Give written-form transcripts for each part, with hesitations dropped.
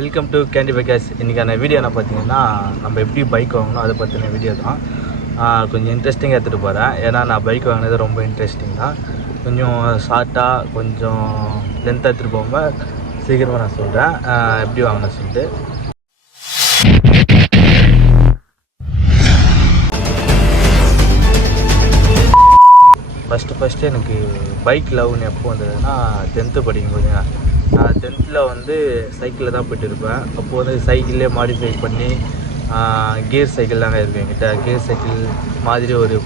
Welcome to candy bikers. இன்றைக்கான video என்ன பார்த்தீங்கன்னா, நம்ம எப்படி பைக் வாங்கணும் அதை பற்றின வீடியோ தான். கொஞ்சம் இன்ட்ரெஸ்டிங்காக எடுத்துகிட்டு போகிறேன். ஏன்னா நான் பைக் வாங்கினது ரொம்ப இன்ட்ரெஸ்டிங் தான். கொஞ்சம் ஷார்ட்டாக கொஞ்சம் லென்த்தாக எடுத்துகிட்டு போகும்போது சீக்கிரமாக நான் சொல்கிறேன் எப்படி வாங்கினேன் சொல்லிட்டு. ஃபஸ்ட்டு எனக்கு பைக் லவ்னு எப்போ வந்ததுன்னா 10th படிக்கும்போதுங்க. நான் 10th வந்து சைக்கிளில் தான் போய்ட்டு இருப்பேன். அப்போது வந்து சைக்கிள்லேயே மாடிஃபை பண்ணி கியர் சைக்கிள் தாங்க இருக்குது என்கிட்ட. கியர் சைக்கிள் மாதிரி ஒரு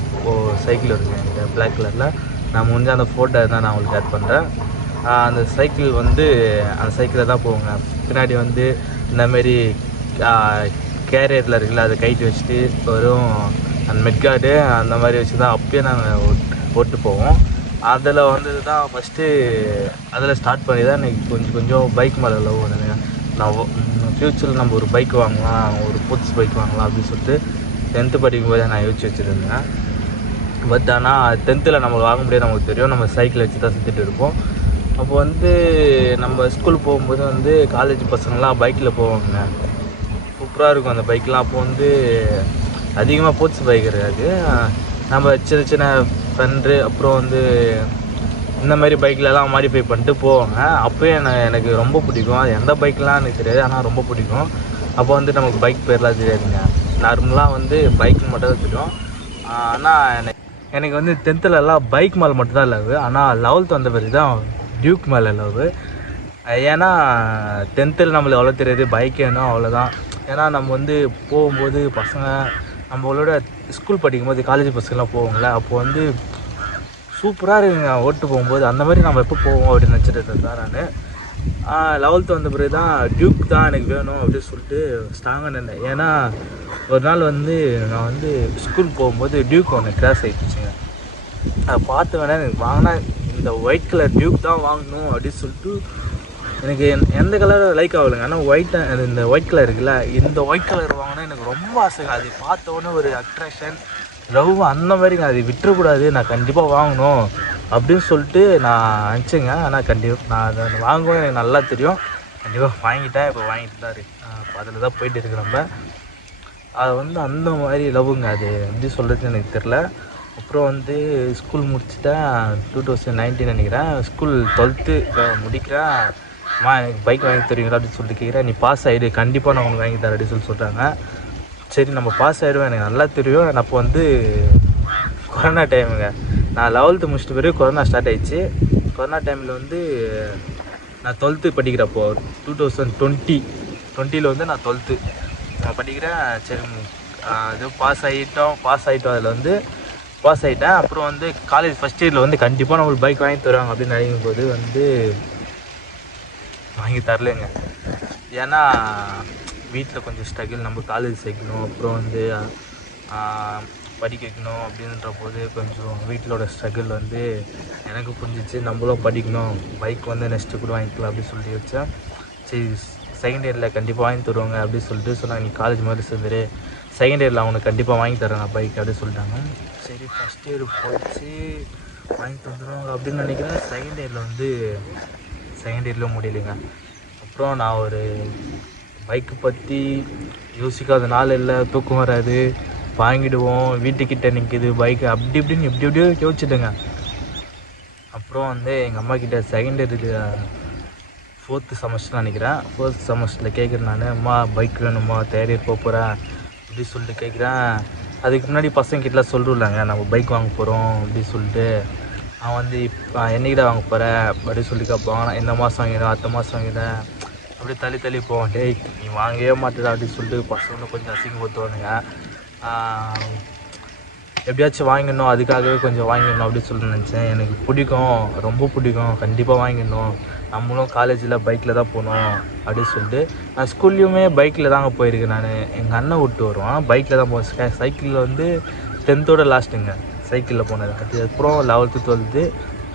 சைக்கிள் இருக்குது என்கிட்ட பிளாக் கலரில். நான் முடிஞ்ச அந்த ஃபோட்டோ தான் நான் உங்களுக்கு ஆட் பண்ணுறேன். அந்த சைக்கிள் வந்து அந்த சைக்கிளில் தான் போவோங்க. பின்னாடி வந்து இந்தமாரி கேரியரில் இருக்குல்ல, அதை கைட்டு வச்சுட்டு வரும் அந்த மெட்கார்டு அந்த மாதிரி வச்சு தான் அப்பயே நாங்கள் ஓட்டு போவோம். அதில் வந்து தான் ஃபஸ்ட்டு அதில் ஸ்டார்ட் பண்ணி தான் எனக்கு கொஞ்சம் பைக் மேலே லவ் வந்ததுங்க. நான் ஃப்யூச்சரில் நம்ம ஒரு பைக் வாங்கலாம், ஒரு புதுசு பைக் வாங்கலாம் அப்படின்னு சொல்லிட்டு 10th படிக்கும்போது நான் யோசிச்சு வச்சுருந்தேன். பட் ஆனால் 10th நம்மளுக்கு வாங்க முடியாது, நமக்கு தெரியும். நம்ம சைக்கிள் வச்சு தான் சுற்றிட்டு இருப்போம். அப்போ வந்து நம்ம ஸ்கூல் போகும்போது வந்து காலேஜ் பசங்களாம் பைக்கில் போவாங்க. சூப்பராக இருக்கும் அந்த பைக்கெலாம். அப்போ வந்து அதிகமாக போட்ஸ் பைக் இருக்காது. நம்ம சின்ன சின்ன ஃப்ரெண்டு அப்புறம் வந்து இந்த மாதிரி பைக்கிலலாம் மாடிஃபை பண்ணிட்டு போவாங்க. அப்போயே எனக்கு ரொம்ப பிடிக்கும். அது எந்த பைக்லாம் எனக்கு தெரியாது, ஆனால் ரொம்ப பிடிக்கும். அப்போ வந்து நமக்கு பைக் பேர்லாம் தெரியாதுங்க. நார்மலாக வந்து பைக் மட்டும் தான் தெரியும். ஆனால் எனக்கு வந்து 10th பைக் மேலே மட்டும்தான் லவ். ஆனால் 11th வந்த பிறகு தான் டியூக் மேலே லவ். ஏன்னா 10th நம்மளுக்கு அவ்வளோ தெரியாது, பைக் வேணும் அவ்வளோதான். ஏன்னா நம்ம வந்து போகும்போது பசங்க நம்மளோட ஸ்கூல் படிக்கும்போது காலேஜ் பஸ்ஸுக்கெலாம் போவோங்களே, அப்போது வந்து சூப்பராக இருக்குங்க ஓட்டு போகும்போது. அந்த மாதிரி நம்ம எப்போ போவோம் அப்படின்னு நினச்சிட்டு இருந்தேன் நான். 11th வந்த பிறகு தான் டியூக் தான் எனக்கு வேணும் அப்படின்னு சொல்லிட்டு ஸ்ட்ராங்காக நின்றேன். ஏன்னா ஒரு நாள் வந்து நான் வந்து ஸ்கூல் போகும்போது டியூக் ஒன்று கிராஸ் ஆகிடுச்சுங்க. அதை பார்த்து வேணா எனக்கு வாங்கினா இந்த ஒயிட் கலர் டியூக் தான் வாங்கணும் அப்படின்னு சொல்லிட்டு எனக்கு எந்த கலர் லைக் ஆகலைங்க. ஆனால் இந்த ஒயிட் கலர் இருக்குல்ல, இந்த ஒயிட் கலர் வாங்கினா எனக்கு ரொம்ப ஆசைங்க. அது பார்த்த உடனே ஒரு அட்ராக்ஷன், லவ் அந்த மாதிரிங்க. அது விட்டுறக்கூடாது, நான் கண்டிப்பாக வாங்கணும் அப்படின்னு சொல்லிட்டு நான் நினச்சேங்க. ஆனால் கண்டிப்பாக நான் அதை வாங்குவேன், எனக்கு நல்லா தெரியும். கண்டிப்பாக வாங்கிட்டேன், இப்போ வாங்கிட்டு தான் இருக்கு. இப்போ அதில் தான் போயிட்டு இருக்கு நம்ம. அதை வந்து அந்த மாதிரி லவ்வுங்க. அது எப்படி சொல்கிறது எனக்கு தெரில. அப்புறம் வந்து ஸ்கூல் முடிச்சுட்டேன் 2019 நினைக்கிறேன். ஸ்கூல் 12th முடிக்கிறேன். எனக்கு பைக் வாங்கி தருவீங்களா அப்படின்னு சொல்லிட்டு கேட்குறேன். நீ பாஸ் ஆகிடு, கண்டிப்பாக நான் உனக்கு வாங்கி தரேன் அப்படின்னு சொல்கிறாங்க. சரி நம்ம பாஸ் ஆகிடுவேன், எனக்கு நல்லா தெரியும். அப்போ வந்து கொரோனா டைமுங்க. நான் 11th முடிச்சிட்ட பிறகு கொரோனா ஸ்டார்ட் ஆகிடுச்சு. கொரோனா டைமில் வந்து நான் 12th படிக்கிறப்போ 2020 வந்து நான் 12th நான் படிக்கிறேன். சரி இது பாஸ் ஆகிட்டோம். அதில் வந்து பாஸ் ஆகிட்டேன். அப்புறம் வந்து காலேஜ் ஃபஸ்ட் இயரில் வந்து கண்டிப்பாக நம்மளுக்கு பைக் வாங்கி தருவாங்க அப்படின்னு நினைக்கும் போது வந்து வாங்கி தரலைங்க. ஏன்னா வீட்டில் கொஞ்சம் ஸ்ட்ரகிள், நம்ம காலேஜ் சேர்க்கணும், அப்புறம் வந்து படிக்க வைக்கணும் அப்படின்ற போது கொஞ்சம் வீட்டிலோட ஸ்ட்ரகிள் வந்து எனக்கு புரிஞ்சிச்சு. நம்மளும் படிக்கணும், பைக் வந்து நெக்ஸ்ட்டு கூட வாங்கிக்கலாம் அப்படின்னு சொல்லிட்டு வச்சேன். சரி செகண்ட் இயரில் கண்டிப்பாக வாங்கி தருவாங்க அப்படின்னு சொல்லிட்டு சொன்னாங்க. நீ காலேஜ் மாதிரி சேர்ந்துரு, செகண்ட் இயரில் அவனுக்கு கண்டிப்பாக வாங்கி தரேன் பைக் அப்படின்னு சொல்லிட்டாங்க. சரி ஃபஸ்ட் இயர் போயிடுச்சு, வாங்கி தந்துடுவாங்க அப்படின்னு நினைக்கிறேன். செகண்ட் இயரில் முடியலைங்க. அப்புறம் நான் ஒரு பைக்கு பற்றி யோசிக்காத நாள் இல்லை, தூக்கம் வராது, வாங்கிடுவோம், வீட்டுக்கிட்ட நிற்கிது பைக்கு அப்படி இப்படின்னு எப்படியோ யோசிச்சுட்டுங்க. அப்புறம் வந்து எங்கள் அம்மா கிட்டே செகண்ட் இயருக்கு 4th செமஸ்டர் நினைக்கிறேன். 4th செமஸ்டரில் கேட்குறேன் நான், அம்மா பைக் வேணுமா, தேர்ட் இயர் போகிறேன் அப்படி சொல்லிட்டு கேட்குறேன். அதுக்கு முன்னாடி பசங்கிட்டலாம் சொல்லிடலாங்க நம்ம பைக் வாங்க போகிறோம் அப்படின்னு சொல்லிட்டு. அவன் வந்து என்னைக்கிட்ட வாங்க போகிறேன் அப்படின்னு சொல்லி கேட்பான். நான் இந்த மாதம் வாங்கிடுறேன், அடுத்த மாதம் வாங்கிடுறேன் அப்படி தள்ளி போவான். டேய் நீ வாங்கவே மாட்டேடா அப்படின்னு சொல்லிட்டு பசங்களும் கொஞ்சம் அசிங்கப்படுத்துவானுங்க. எப்படியாச்சும் வாங்கிடணும், அதுக்காகவே கொஞ்சம் வாங்கிடணும் அப்படின்னு சொல்லி நினச்சேன். எனக்கு பிடிக்கும், ரொம்ப பிடிக்கும், கண்டிப்பாக வாங்கிடணும், நம்மளும் காலேஜில் பைக்கில் தான் போகணும் அப்படின்னு சொல்லிட்டு. நான் ஸ்கூல்லையுமே பைக்கில் தாங்க போயிருக்கேன். நான் எங்கள் அண்ணன் விட்டு வருவான், பைக்கில் தான் போவேன். சைக்கிளில் வந்து 10th லாஸ்ட்டுங்க சைக்கிளில் போனது. அதுக்கப்புறம் 11th 12th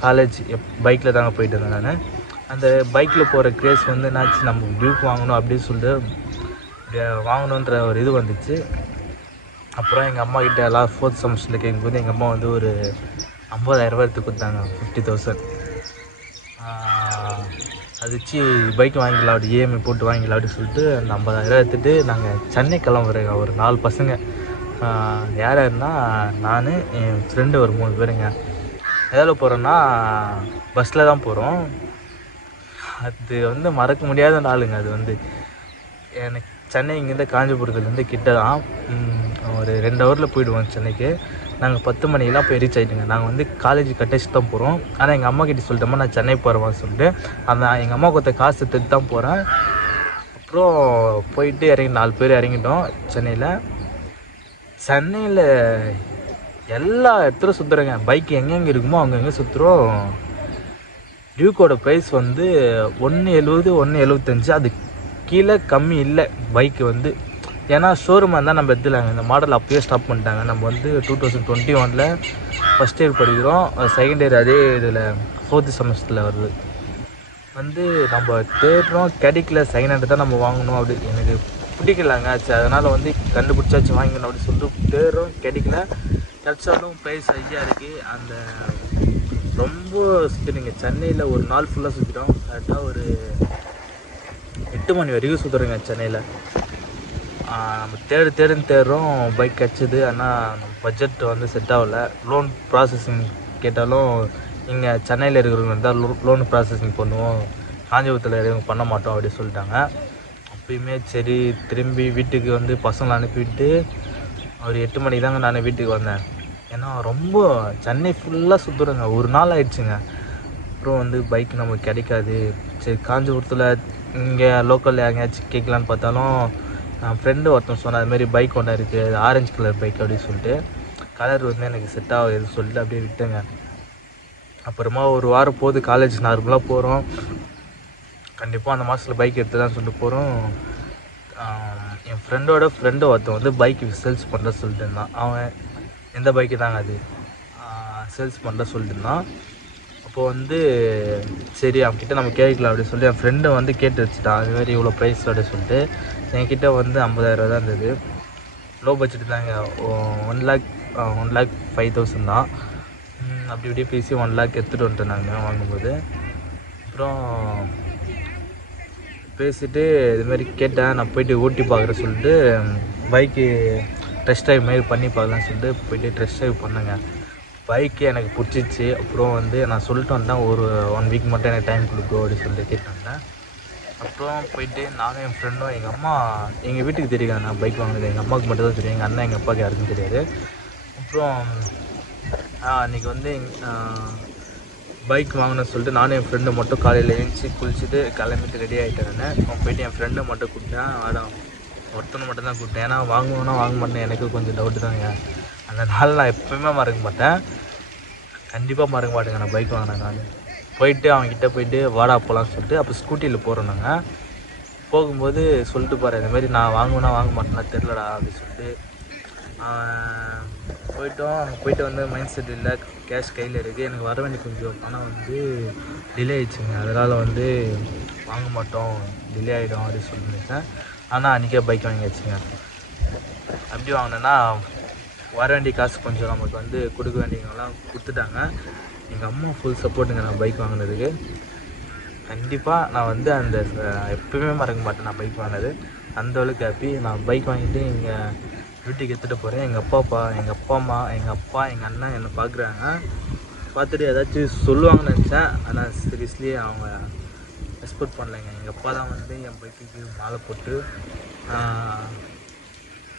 காலேஜ் பைக்கில் தாங்க போயிட்டு இருந்தேன் நான். அந்த பைக்கில் போகிற கிரேஸ் வந்து என்னாச்சு, நம்ம டியூக் வாங்கணும் அப்படின்னு சொல்லிட்டு வாங்கணுன்ற ஒரு இது வந்துச்சு. அப்புறம் எங்கள் அம்மா கிட்டே எல்லாம் 4th செமஸ்டரில் கேட்கும்போது எங்கள் அம்மா வந்து ஒரு 50,000 ரூபா எடுத்து கொடுத்தாங்க, 50,000. அது வச்சு பைக் வாங்கிக்கலாம் அப்படி இஎம்ஐ போட்டு வாங்கிக்கலாம் அப்படின்னு சொல்லிட்டு அந்த 50,000 எடுத்துகிட்டு நாங்கள் சென்னை கிளம்புறேங்க. ஒரு 4 பசங்க, யார் யாருன்னா நான், என் ஃப்ரெண்டு ஒரு 3 பேருங்க. எதில் போகிறோன்னா பஸ்ஸில் தான் போகிறோம். அது வந்து மறக்க முடியாத நாளுங்க. அது வந்து எனக்கு சென்னை இங்கேருந்து காஞ்சிபுரத்துலேருந்து கிட்ட தான், ஒரு 2 ஹவரில் போயிடுவோம் சென்னைக்கு. நாங்கள் 10 மணிக்கெலாம் போய் ரீச் ஆகிட்டுங்க. நாங்கள் வந்து காலேஜ் கட்டேஜ் தான் போகிறோம். ஆனால் எங்கள் அம்மா கிட்டே சொல்லிட்டோமா நான் சென்னை போகிறேன்னு சொல்லிட்டு எங்கள் அம்மா கொடுத்த காசு எடுத்துட்டு தான் போகிறேன். அப்புறம் போயிட்டு இறங்கி 4 பேர் இறங்கிட்டோம் சென்னையில் எல்லா இடத்துலையும் சுற்றுறேங்க. பைக் எங்கெங்கே இருக்குமோ அங்கங்கே சுற்றுறோம். டியூக்கோட ப்ரைஸ் வந்து 170 175, அது கீழே கம்மி இல்லை பைக்கு வந்து. ஏன்னா ஷோரூமாக இருந்தால் நம்ம எடுத்துலாங்க. இந்த மாடல் அப்பயே ஸ்டாப் பண்ணிட்டாங்க. நம்ம வந்து 2021 ஃபஸ்ட் இயர் படிக்கிறோம், செகண்ட் இயர் அதே இதில் 4th செமஸ்டரில் வருது. வந்து நம்ம தேடுறோம், கிடைக்கல. செகண்ட் ஹேண்டு தான் நம்ம வாங்கணும் அப்படி எனக்கு பிடிக்கலாங்க. ஆச்சு அதனால் வந்து கண்டுபிடிச்சாச்சு வாங்கணும் அப்படி சொல்லிட்டு தேடுறோம், கிடைக்கல. கிடச்சாலும் ப்ரைஸ் ஹையாக இருக்குது. அந்த ரொம்ப சுற்றிடுங்க. சென்னையில் ஒரு நாள் ஃபுல்லாக சுற்றிட்டோம். கரெக்டாக ஒரு 8 மணி வரைக்கும் சுற்றுறோங்க சென்னையில். நம்ம தேடுறோம், பைக் கிடச்சிது. ஆனால் நம்ம பட்ஜெட் வந்து செட் ஆகலை. லோன் ப்ராசஸிங் கேட்டாலும் இங்கே சென்னையில் இருக்கிறவங்க தான் லோன் ப்ராசஸிங் பண்ணுவோம், காஞ்சிபுரத்தில் இருக்கிறவங்க பண்ண மாட்டோம் அப்படி சொல்லிட்டாங்க. அப்பயுமே சரி திரும்பி வீட்டுக்கு வந்து பசங்களை அனுப்பிவிட்டு ஒரு 8 மணிக்கு தாங்க நான் வீட்டுக்கு வந்தேன். ஏன்னா ரொம்ப சென்னை ஃபுல்லாக சுற்றுறேங்க. ஒரு நாள் ஆயிடுச்சுங்க. அப்புறம் வந்து பைக் நமக்கு கிடைக்காது. சரி காஞ்சிபுரத்தில் இங்கே லோக்கலில் எங்கேயாச்சும் கேட்கலான்னு பார்த்தாலும் ஃப்ரெண்டு ஒருத்தன் சொன்ன அதுமாரி பைக் ஒன்றா இருக்குது, ஆரஞ்சு கலர் பைக் அப்படின்னு சொல்லிட்டு. கலர் வந்து எனக்கு செட் ஆகுதுன்னு சொல்லிட்டு அப்படியே விட்டேங்க. அப்புறமா ஒரு வாரம் போகுது, காலேஜ் நார்மலாக போகிறோம். கண்டிப்பாக அந்த மாதத்தில் பைக் எடுத்துதான் சொல்லிட்டு போகிறோம். என் ஃப்ரெண்டு ஒருத்தன் வந்து பைக் சேல்ஸ் பண்ணுற சொல்லிட்டு இருந்தான். அவன் எந்த பைக்கு தாங்க அது சேல்ஸ் பண்ணுற சொல்லிட்டு இருந்தான். அப்போது வந்து சரி அவன்கிட்ட நம்ம கேட்கலாம் அப்படின்னு சொல்லி என் ஃப்ரெண்டை வந்து கேட்டு வச்சுட்டான். அதுமாதிரி இவ்வளோ ப்ரைஸ் அப்படின்னு சொல்லிட்டு. என்கிட்ட வந்து 50,000 தான் இருந்தது. லோ பட்ஜெட் தாங்க. 1,05,000 தான். அப்படி இப்படியே பேசி 1 lakh எடுத்துகிட்டு வந்துட்டேன் நாங்கள் வாங்கும்போது. அப்புறம் பேசிவிட்டு இதுமாரி கேட்டேன், நான் போய்ட்டு ஓட்டி பார்க்குறேன் சொல்லிட்டு பைக்கு டெஸ்ட் ட்ரைவ் மாரி பண்ணி பார்க்கலான்னு சொல்லிட்டு போய்ட்டு டெஸ்ட் ட்ரைவ் பண்ணேங்க. பைக்கு எனக்கு பிடிச்சிச்சு. அப்புறம் வந்து நான் சொல்லிட்டு வந்தேன், ஒரு 1 வீக் மட்டும் எனக்கு டைம் கொடுக்கும் அப்படின்னு சொல்லிட்டு கேட்டு வந்தேன். அப்புறம் போயிட்டு நானும் என் ஃப்ரெண்டும் எங்கள் வீட்டுக்கு தெரியும் நான் பைக் வாங்கினது. எங்கள் அம்மாவுக்கு மட்டும் தான் தெரியும், எங்கள் அண்ணன் எங்கள் அப்பாவுக்கு யாருக்கும் தெரியாது. அப்புறம் அன்றைக்கி வந்து பைக் வாங்கினேன்னு சொல்லிட்டு நானும் என் ஃப்ரெண்டு மட்டும் காலையில் எழுந்துச்சி குளிச்சுட்டு கிளம்பிட்டு ரெடி ஆகிட்டேன். நான் போயிட்டு என் ஃப்ரெண்டை மட்டும் கூப்பிட்டேன். ஒருத்தனை மட்டும் தான் கூப்பிட்டேன். ஏன்னா வாங்குவேன்னா வாங்க மாட்டேன், எனக்கு கொஞ்சம் டவுட்டு தாங்க. அந்த நாள் நான் எப்போயுமே மறக்க மாட்டேன், கண்டிப்பாக மறக்க மாட்டேங்க. நான் பைக் வாங்கினேன். நான் போயிட்டு அவங்ககிட்ட போயிட்டு வாடா போகலான்னு சொல்லிட்டு அப்போ ஸ்கூட்டியில் போகிறோம். நாங்கள் போகும்போது சொல்லிட்டு போகிறேன், இந்தமாரி நான் வாங்குவேன்னா வாங்க மாட்டேன்னா தெரிலடா அப்படின்னு சொல்லிட்டு. போயிட்டு வந்து மைண்ட் செட் இல்லை, கேஷ் கையில் இருக்குது. எனக்கு வர வேண்டிய கொஞ்சம் பணம் வந்து டிலே ஆகிடுச்சுங்க. அதனால் வந்து வாங்க மாட்டோம், டிலே ஆகிடும் அப்படின்னு சொல்லியிருந்தேன். ஆனால் அன்றைக்கே பைக் வாங்கியாச்சுங்க. அப்படி வாங்கினேன்னா வர வேண்டிய காசு கொஞ்சம் நமக்கு வந்து கொடுக்க வேண்டியவங்களாம் கொடுத்துட்டாங்க. எங்கள் அம்மா ஃபுல் சப்போர்ட்டுங்க நான் பைக் வாங்கினதுக்கு. கண்டிப்பாக நான் வந்து அந்த எப்போயுமே மறக்க மாட்டேன் நான் பைக் வாங்கினது. அந்தளவுக்கு ஹாப்பி. நான் பைக் வாங்கிட்டு எங்கள் வீட்டுக்கு எடுத்துகிட்டு போகிறேன். எங்கள் அப்பா அம்மா, எங்கள் அப்பா, எங்கள் அண்ணன் என்னை பார்க்குறாங்க. பார்த்துட்டு ஏதாச்சும் சொல்லுவாங்கன்னு நினச்சேன். ஆனால் சீரியஸ்லி அவங்க ரெஸ்பெக்ட் பண்ணலைங்க. எங்கள் அப்பா தான் வந்து என் பைக்குக்கு மாலை போட்டு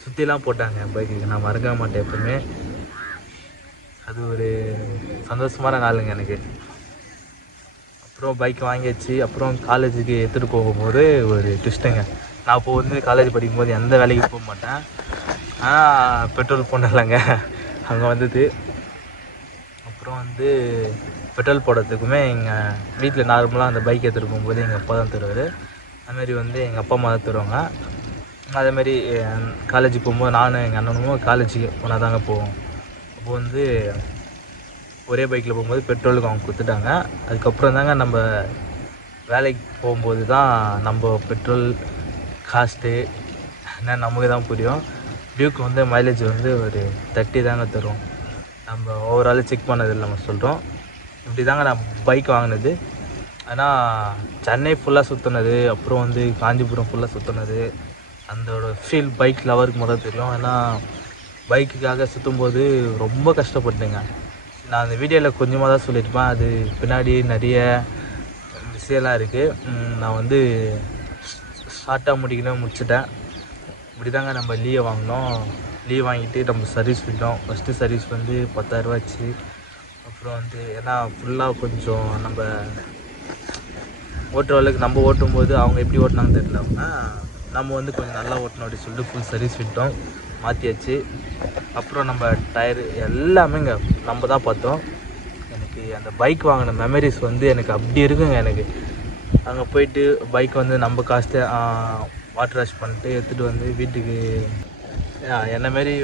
சுற்றிலாம் போட்டாங்க என் பைக்குக்கு. நான் மறக்க மாட்டேன் எப்பவுமே. அது ஒரு சந்தோஷமான நாளுங்க எனக்கு. அப்புறம் பைக் வாங்கியாச்சு. அப்புறம் காலேஜுக்கு எடுத்துகிட்டு போகும்போது ஒரு ட்விஸ்ட்டுங்க. நான் இப்போ வந்து காலேஜ் படிக்கும்போது எந்த வேலைக்கு போக மாட்டேன். ஆனால் பெட்ரோல் போடலைங்க அங்கே வந்தது. அப்புறம் வந்து பெட்ரோல் போடுறதுக்குமே எங்கள் வீட்டில் நார்மலாக அந்த பைக் எடுத்துகிட்டு போகும்போது எங்கள் அப்பா தான் தருவார். அதுமாரி வந்து எங்கள் அப்பா அம்மா தான் தருவாங்க. அதேமாரி காலேஜுக்கு போகும்போது நானும் எங்கள் அண்ணனும் காலேஜுக்கு ஒன்றா தாங்க போவோம். அப்போது வந்து ஒரே பைக்கில் போகும்போது பெட்ரோலுக்கு அவங்க கொடுத்துட்டாங்க. அதுக்கப்புறம் தாங்க நம்ம வேலைக்கு போகும்போது தான் நம்ம பெட்ரோல் காஸ்ட்டு என்ன நமக்கு தான் புரியும். டியூக்கு வந்து மைலேஜ் வந்து ஒரு 30 தாங்க தரும். நம்ம ஓவரால் செக் பண்ணதில்லை நம்ம சொல்கிறோம். இப்படி தாங்க நான் பைக் வாங்கினது. ஆனால் சென்னை ஃபுல்லாக சுற்றினது, அப்புறம் வந்து காஞ்சிபுரம் ஃபுல்லாக சுற்றினது, அதோட ஃபீல் பைக் லவருக்கு முதல் தெரியும். ஏன்னா பைக்குக்காக சுற்றும்போது ரொம்ப கஷ்டப்பட்டேங்க. நான் அந்த வீடியோவில் கொஞ்சமாக தான் சொல்லியிருப்பேன், அது பின்னாடி நிறைய விஷயம்லாம் இருக்குது. நான் வந்து ஷார்ட்டாக முடிச்சிட்டேன். இப்படி தாங்க நம்ம லீவை வாங்கினோம். லீவ் வாங்கிட்டு நம்ம சர்வீஸ் விட்டோம். ஃபஸ்ட்டு சர்வீஸ் வந்து 10,000 ஆச்சு. அப்புறம் வந்து ஏன்னா ஃபுல்லாக கொஞ்சம் நம்ம ஓட்டுற அளவுக்கு நம்ம ஓட்டும்போது அவங்க எப்படி ஓட்டினாங்கன்னு தெரியல. நம்ம வந்து கொஞ்சம் நல்லா ஓட்டணும் அப்படின்னு சொல்லிட்டு ஃபுல் சர்வீஸ் விட்டோம், மாற்றியாச்சு. அப்புறம் நம்ம டயரு எல்லாமேங்க நம்ம தான் பார்த்தோம். எனக்கு அந்த பைக் வாங்கின மெமரிஸ் வந்து எனக்கு அப்படி இருக்குங்க. எனக்கு அங்கே போயிட்டு பைக் வந்து நம்ம காஸ்ட்டு வாட்டர் வாஷ் பண்ணிட்டு எடுத்துகிட்டு வந்து வீட்டுக்கு என்னமாரி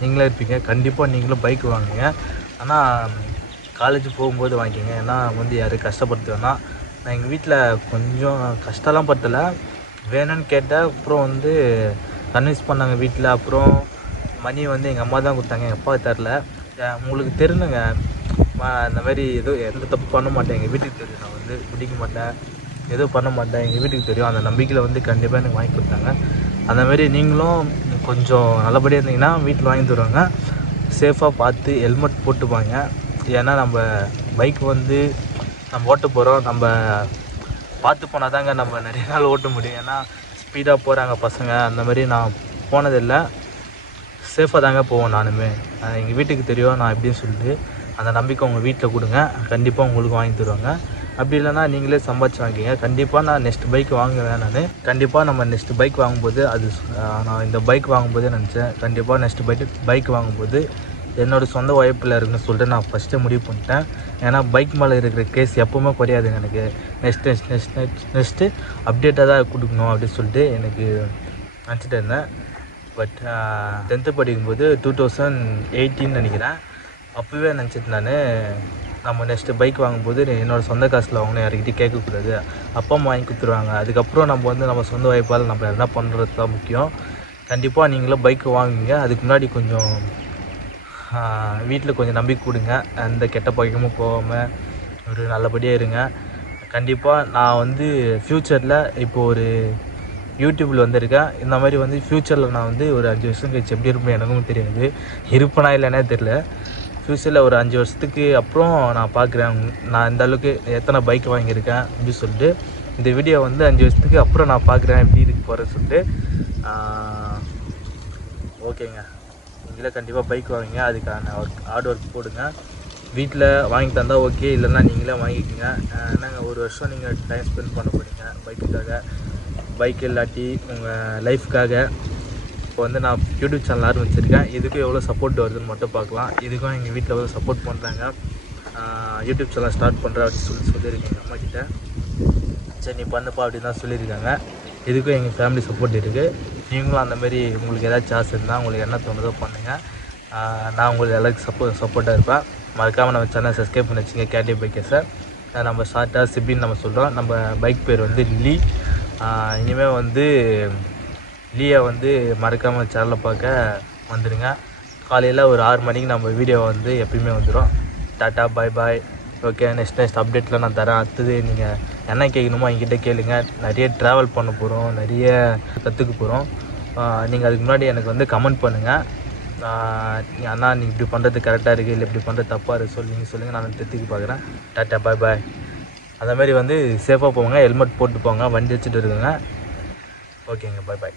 நீங்களே இருப்பீங்க. கண்டிப்பாக நீங்களும் பைக் வாங்குங்க. ஆனால் காலேஜ் போகும்போது வாங்கிக்கிங்க. ஏன்னா வந்து யாரும் கஷ்டப்படுத்த வேணாம். நான் எங்கள் வீட்டில் கொஞ்சம் கஷ்டம்லாம் படுத்தலை, வேணும்னு கேட்டேன். அப்புறம் வந்து கன்வின்ஸ் பண்ணாங்க வீட்டில். அப்புறம் மணி வந்து எங்கள் அம்மா தான் கொடுத்தாங்க, எங்கள் அப்பா தரல. உங்களுக்கு தெரியுங்க, இந்த மாதிரி எந்த தப்பு பண்ண மாட்டேன். எங்கள் வீட்டுக்கு தெரியும், நான் வந்து பிடிக்க மாட்டேன், எதுவும் பண்ண மாட்டேன், எங்கள் வீட்டுக்கு தெரியும். அந்த நம்பிக்கையில் வந்து கண்டிப்பாக எனக்கு வாங்கி கொடுத்தாங்க. அந்தமாரி நீங்களும் கொஞ்சம் நல்லபடியாக இருந்தீங்கன்னா வீட்டில் வாங்கி தருவாங்க. சேஃபாக பார்த்து ஹெல்மெட் போட்டுப்பாங்க. ஏன்னா நம்ம பைக் வந்து நம்ம ஓட்ட போகிறோம், நம்ம பார்த்து போனால் தாங்க நம்ம நிறைய நாள் ஓட்ட முடியும். ஏன்னா ஸ்பீடாக போகிறாங்க பசங்க, அந்த மாதிரி நான் போனதில்லை. சேஃபாக தாங்க போவேன் நானுமே. எங்கள் வீட்டுக்கு தெரியும் நான் எப்படின்னு சொல்லிட்டு. அந்த நம்பிக்கை உங்கள் வீட்டில் கொடுங்க, கண்டிப்பாக உங்களுக்கு வாங்கி தருவாங்க. அப்படி இல்லைனா நீங்களே சம்பாதிச்சு வாங்கிங்க. கண்டிப்பாக நான் நெக்ஸ்ட் பைக் வாங்குவேன். நான் கண்டிப்பாக நம்ம நெக்ஸ்ட் பைக் வாங்கும்போது அது நான் இந்த பைக் வாங்கும்போதே நினச்சேன், கண்டிப்பாக நெக்ஸ்ட் பைக் வாங்கும்போது என்னோடய சொந்த உழைப்பில் இருக்குன்னு சொல்லிட்டு நான் ஃபஸ்ட்டே முடிவு பண்ணிட்டேன். ஏன்னா பைக் மேலே இருக்கிற கேஸ் எப்போவுமே குறையாதுங்க. எனக்கு நெக்ஸ்ட்டு அப்டேட்டாக தான் கொடுக்கணும் அப்படின்னு சொல்லிட்டு எனக்கு நினச்சிட்டு இருந்தேன். பட் 10th படிக்கும்போது 2018 நினைக்கிறேன், அப்போவே நினச்சிட்டு நான் நம்ம நெக்ஸ்ட்டு பைக் வாங்கும்போது என்னோடய சொந்த காசில் வாங்கணும், யாருக்கிட்டையும் கேட்கக்கூடாது, அப்பா அம்மா வாங்கி கொடுத்துருவாங்க. அதுக்கப்புறம் நம்ம வந்து நம்ம சொந்த வாய்ப்பால் நம்ம என்ன பண்ணுறது தான் முக்கியம். கண்டிப்பாக நீங்களும் பைக்கு வாங்குங்க. அதுக்கு முன்னாடி கொஞ்சம் வீட்டில் கொஞ்சம் நம்பிக்கை கொடுங்க. எந்த கெட்ட பழக்கமும் போகாமல் ஒரு நல்லபடியாக இருங்க. கண்டிப்பாக நான் வந்து ஃப்யூச்சரில் இப்போது ஒரு யூடியூப்பில் வந்திருக்கேன். இந்த மாதிரி வந்து ஃப்யூச்சரில் நான் வந்து ஒரு 5 வருஷம் கழிச்சு எப்படி இருப்பேன் எனக்கும் தெரியாது, இருப்பேனா இல்லைன்னே தெரியல. ஃப்யூச்சரில் ஒரு 5 வருஷத்துக்கு அப்புறம் நான் பார்க்குறேன் நான் இந்த அளவுக்கு எத்தனை பைக் வாங்கியிருக்கேன் அப்படின்னு சொல்லிட்டு. இந்த வீடியோ வந்து 5 வருஷத்துக்கு அப்புறம் நான் பார்க்குறேன் எப்படி இருக்கு போகிறேன்னு சொல்லிட்டு. ஓகேங்க, நீங்களே கண்டிப்பாக பைக் வாங்குங்க. அதுக்கான ஹார்ட் ஒர்க் போடுங்க. வீட்டில் வாங்கி தந்தால் ஓகே, இல்லைன்னா நீங்களே வாங்கிக்கோங்க. என்னங்க ஒரு வருஷம் நீங்கள் டைம் ஸ்பெண்ட் பண்ண போகிறீங்க பைக்குக்காக, பைக் இல்லாட்டி உங்கள் லைஃப்காக. இப்போ வந்து நான் யூடியூப் சேனல் ஆரம்பிச்சிருக்கேன். இதுக்கும் எவ்வளோ சப்போர்ட் வருதுன்னு மட்டும் பார்க்கலாம். இதுக்கும் எங்கள் வீட்டில் எவ்வளோ சப்போர்ட் பண்ணுறாங்க. யூடியூப் சேனல் ஸ்டார்ட் பண்ணுறேன் அப்படின்னு சொல்லியிருக்கேன் எங்கள் அம்மாக்கிட்ட. சரி நீ பண்ணுப்பா அப்படின்னு தான் சொல்லியிருக்காங்க. இதுக்கும் எங்கள் ஃபேமிலி சப்போர்ட் இருக்குது. நீங்களும் அந்தமாரி உங்களுக்கு ஏதாச்சும் ஆசை இருந்தால் உங்களுக்கு என்ன தோணுதோ பண்ணுங்கள். நான் உங்களுக்கு எல்லாருக்கும் சப்போர்ட்டாக இருப்பேன். மறக்காமல் நம்ம சேனல் சப்ஸ்கிரைப் பண்ணி வச்சுங்க. கேடி பைக்கர்ஸை நம்ம ஷார்ட்டாக சிபின்னு நம்ம சொல்கிறோம். நம்ம பைக் பேர் வந்து லீ. இனிமேல் வந்து லீயை வந்து மறக்காமல் சேனலை பார்க்க வந்துடுங்க. காலையில் ஒரு 6 மணிக்கு நம்ம வீடியோ வந்து எப்பயுமே வந்துடும். டாட்டா பாய் பாய். ஓகே, நெக்ஸ்ட் அப்டேட்டில் நான் தரேன். அடுத்தது நீங்கள் என்ன கேட்கணுமோ என்கிட்ட கேளுங்க. நிறைய ட்ராவல் பண்ண போகிறோம், நிறைய கற்றுக்க போகிறோம். நீங்கள் அதுக்கு முன்னாடி எனக்கு வந்து கமெண்ட் பண்ணுங்கள். அண்ணா நீங்கள் இப்படி பண்ணுறது கரெக்டாக இருக்குது, இல்லை இப்படி பண்ணுறது தப்பாக இருக்குது நீங்கள் சொல்லுங்கள், நான் திருத்திக்கு பார்க்குறேன். டாட்டா பாய் பாய். அதேமாதிரி வந்து சேஃபாக போங்க, ஹெல்மெட் போட்டு போங்க, வண்டி வச்சுட்டு இருக்குங்க. ஓகேங்க, பாய் பாய்.